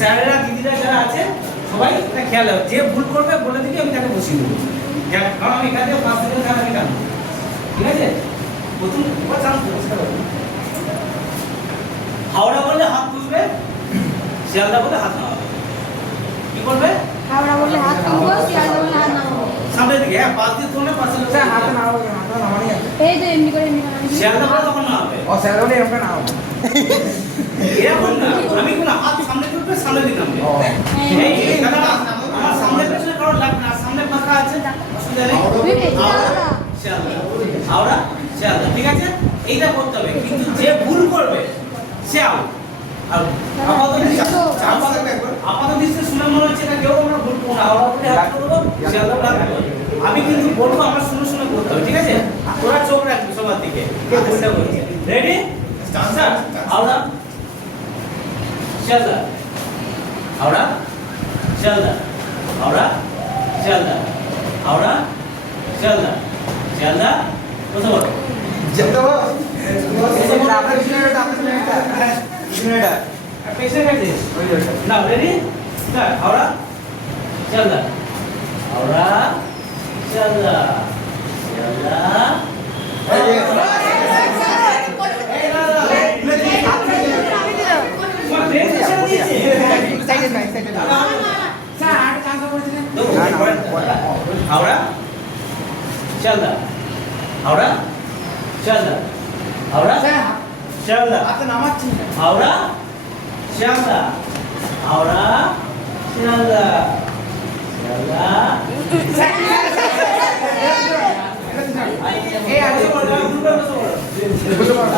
স্যারেরা দিদিরা যারা আছে সবাই এটা খেয়াল রাখো, যে ভুল করবে বলে দিবি, আমি তাকে বসিয়ে দেবো। কারণ আমি এখান থেকে 5 সেকেন্ড খেলা আমি টানবো, ঠিক আছে? প্রথম চান্স হাওড়া বললে হাত তুলবে, শিয়ালদা বললে হাত নামাবে। কি করবে? হাওড়া বললে হাত তুলবো, শিয়ালদা বললে হাত নামাবো। সামনের দিকে, হ্যাঁ, 5 দিয়ে তুললে 5 সেকেন্ড হাতে নামাবো, হাতে নামানি আছে। এই তো এমনি করে এমনি করে। শিয়ালদা বলে তখন নামাবে। ও স্যার বলে এরকম নামাবো। এরকম না, আমি কোনো হাত সামনে তুলবে, সামনে দিকে নামবে। ও এই কারণ আমার সামনে পেছনে কারণ লাগবে না, সামনে ফাঁকা আছে, অসুবিধা নেই। হাওড়া শিয়ালদা, ঠিক আছে? এইটা করতে হবে, কিন্তু যে ভুল করবে সে আউট। আর আপাতত দৃষ্টি শুনে মনে হচ্ছে না কেউ আমরা ভুল করবো না, হাওড়া বলে হাত করবো, শিয়ালদা বলে হাত করবো। আমি কিন্তু বলবো আমরা শুনে শুনে করতে হবে, ঠিক আছে? তোরা চোখ রাখবি সবার দিকে, ভুলটা করছে। রেডি? স্টার্ট। হাওড়া শিয়ালদা, হাওড়া শিয়ালদা, হাওড়া শিয়ালদা, হাওড়া শিয়ালদা, শিয়ালদা কোথাও বলো? যেতে হবে। আপনার সিনেমাটা, আপনার সিনেমাটা। পেছনে গেছিস? ওই ওইটা। না, রেডি? স্টার্ট। হাওড়া শিয়ালদা, হাওড়া শিয়ালদা, শিয়ালদা। এই যে তোমার ব্রেক ছেড়ে দিয়েছে। সাইডে না, সাইডে না। স্যার আর কাজ করছিলেন? দেখো, হাওড়া শিয়ালদা, হাওড়া শিয়ালদা, হাওড়া স্যার শিয়ালদা, হাতে নামাচ্ছি না। হাওড়া শিয়ালদা, হাওড়া শিয়ালদা, শিয়ালদা। এই আগে বসো বলো, বসো বলো।